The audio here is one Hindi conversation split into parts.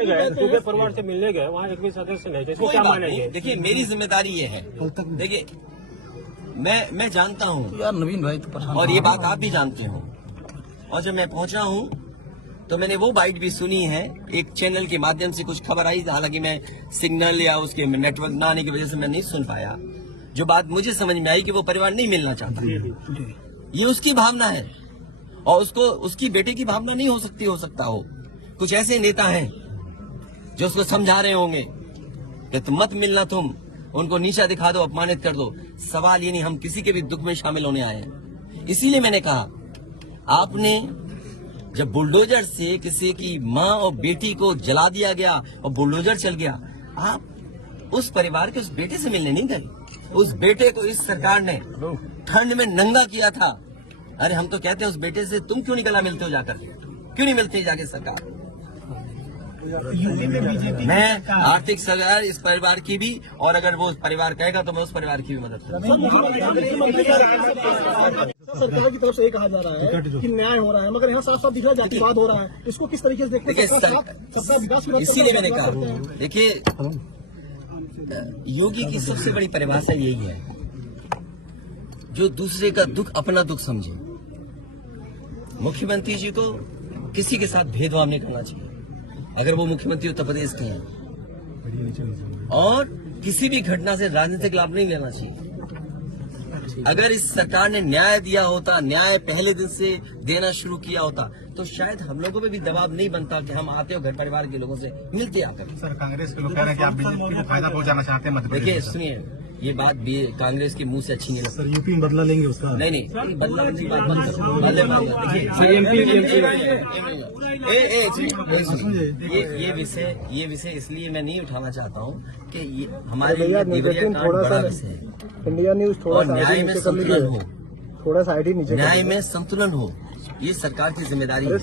दूसरे परिवार से मिलने गए, वहाँ एक भी सदस्य नहीं, इसको क्या मानेंगे? देखिए मेरी जिम्मेदारी ये है, देखिए मैं जानता हूँ यार नवीन भाई तो परेशान, और ये बात आप भी जानते हो, और जब मैं पहुंचा हूँ तो मैंने वो बाइट भी सुनी है, एक चैनल के माध्यम से कुछ खबर आई, हालांकि मैं सिग्नल या उसके नेटवर्क न आने की वजह से मैं नहीं सुन पाया। जो बात मुझे समझ में आई कि वो परिवार नहीं मिलना चाहता, ये उसकी भावना है और उसको उसकी बेटे की भावना नहीं हो सकता हो। कुछ ऐसे नेता हैं जो उसको समझा रहे होंगे कि तुम मत मिलना, तुम उनको नीचा दिखा दो, अपमानित कर दो। सवाल ये नहीं, हम किसी के भी दुख में शामिल होने आए हैं। इसीलिए मैंने कहा, आपने जब बुलडोजर से किसी की माँ और बेटी को जला दिया गया और बुलडोजर चल गया, आप उस परिवार के उस बेटे से मिलने नहीं गए। उस बेटे को इस सरकार ने ठंड में नंगा किया था। अरे हम तो कहते हैं उस बेटे से तुम क्यों नहीं गला मिलते हो जाकर, क्यों नहीं मिलते जाके सरकार? मैं आर्थिक सहायता इस परिवार की भी, और अगर वो परिवार कहेगा तो मैं उस परिवार की भी मदद करूंगा। सरकार की तरफ से ये कहा जा रहा है कि न्याय हो रहा है, मगर यहाँ साफ साफ दिख रहा है जातिवाद हो रहा है। इसको किस तरीके से देखते हैं? सबका विकास की बात, इसीलिए मैंने कहा, देखिए योगी की सबसे बड़ी परिभाषा यही है, जो दूसरे का दुख अपना दुख समझे। मुख्यमंत्री जी को किसी के साथ भेदभाव नहीं करना चाहिए, अगर वो मुख्यमंत्री उत्तर प्रदेश के हैं, और किसी भी घटना से राजनीतिक लाभ नहीं लेना चाहिए। अगर इस सरकार ने न्याय दिया होता, न्याय पहले दिन से देना शुरू किया होता, तो शायद हम लोगों पे भी दबाव नहीं बनता कि हम आते हो घर परिवार के लोगों से मिलते आकर। सर कांग्रेस के लोग कह रहे हैं कि आप बीजेपी को फायदा पहुंचाना चाहते हैं मध्य प्रदेश। देखिए सुनिए, ये बात भी कांग्रेस के मुंह से अच्छी नहीं लगती। सर यूपी में बदला लेंगे उसका? नहीं बदला की बात मत करो। ये विषय इसलिए मैं नहीं उठाना चाहता हूँ कि ये हमारे लिए देवरिया कांड बड़ा विषय है। इंडिया न्यूज और न्याय में संतुलन हो, थोड़ा सा आईडी नीचे, न्याय में संतुलन हो, ये सरकार की जिम्मेदारी है।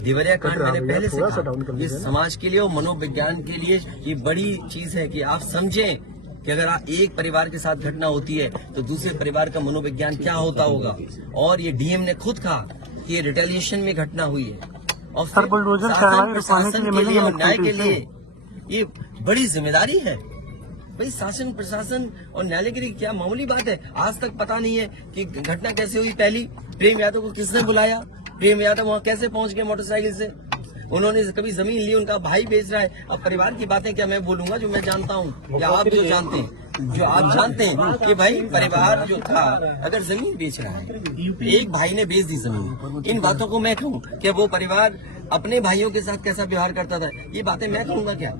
देवरिया कांड मैंने पहले से कहा, ये समाज के लिए और मनोविज्ञान के लिए ये बड़ी चीज है कि आप समझें कि अगर एक परिवार के साथ घटना होती है तो दूसरे परिवार का मनोविज्ञान क्या होता होगा। और ये डीएम ने खुद कहा कि ये रिटेलिएशन में घटना हुई है, और शासन प्रशासन के लिए और न्याय के लिए ये बड़ी जिम्मेदारी है। भाई शासन प्रशासन और न्यायालय के लिए क्या मामूली बात है? आज तक पता नहीं है कि घटना कैसे हुई। पहली, प्रेम यादव को किसने बुलाया? प्रेम यादव वहाँ कैसे पहुंच गए मोटरसाइकिल से? उन्होंने कभी जमीन ली, उनका भाई बेच रहा है। अब परिवार की बातें क्या मैं बोलूंगा जो मैं जानता हूँ, या आप जो जानते हैं, जो आप जानते हैं कि भाई परिवार जो था अगर जमीन बेच रहा है, एक भाई ने बेच दी जमीन, इन बातों को मैं कहूँ कि वो परिवार अपने भाइयों के साथ कैसा व्यवहार करता था, ये बातें मैं कहूँगा क्या?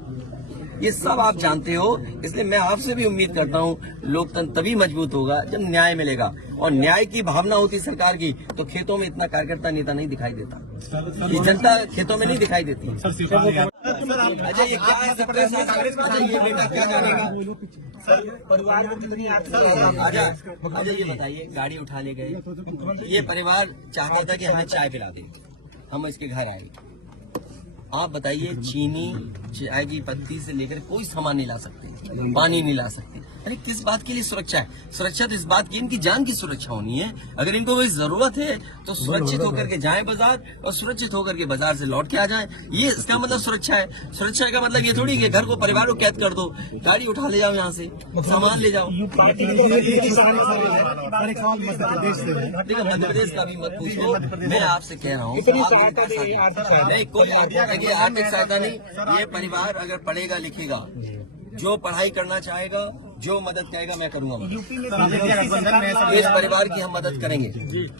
ये सब आप जानते हो। इसलिए मैं आपसे भी उम्मीद करता हूँ लोकतंत्र तभी मजबूत होगा जब न्याय मिलेगा, और न्याय की भावना होती सरकार की, तो खेतों में इतना कार्यकर्ता नेता नहीं दिखाई देता, ये जनता खेतों में नहीं दिखाई देती। अच्छा ये क्या है सबके साथ? अच्छा ये बेटा क्या जानेगा? अच्छा ये बताइए, गाड़ी उठा ले गए, ये परिवार चाहता था कि हमें चाय पिला दे, हम इसके घर आए। आप बताइए, चीनी, चाय की पत्ती से लेकर कोई सामान नहीं ला सकते, पानी नहीं ला सकते। अरे किस बात के लिए सुरक्षा है? सुरक्षा तो इस बात की, इनकी जान की सुरक्षा होनी है। अगर इनको कोई जरूरत है तो सुरक्षित होकर के जाएं बाजार, और सुरक्षित होकर के बाजार से लौट के आ जाएं। ये इसका मतलब सुरक्षा है। सुरक्षा का मतलब ये थोड़ी कि घर को, परिवार को कैद कर दो, गाड़ी उठा ले जाओ, यहाँ से सामान ले जाओ। देखिए मध्य प्रदेश का भी मत पूछो, मैं आपसे कह रहा हूँ नहीं, कोई आर्थिक सहायता नहीं। ये परिवार अगर पढ़ेगा लिखेगा, जो पढ़ाई करना चाहेगा, जो मदद कहेगा मैं करूंगा। इस परिवार की हम मदद करेंगे,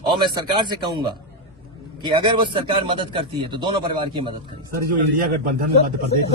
और मैं सरकार से कहूंगा कि अगर वो सरकार मदद करती है तो दोनों परिवार की मदद करें। सर जो इंडिया गठबंधन में मध्य प्रदेश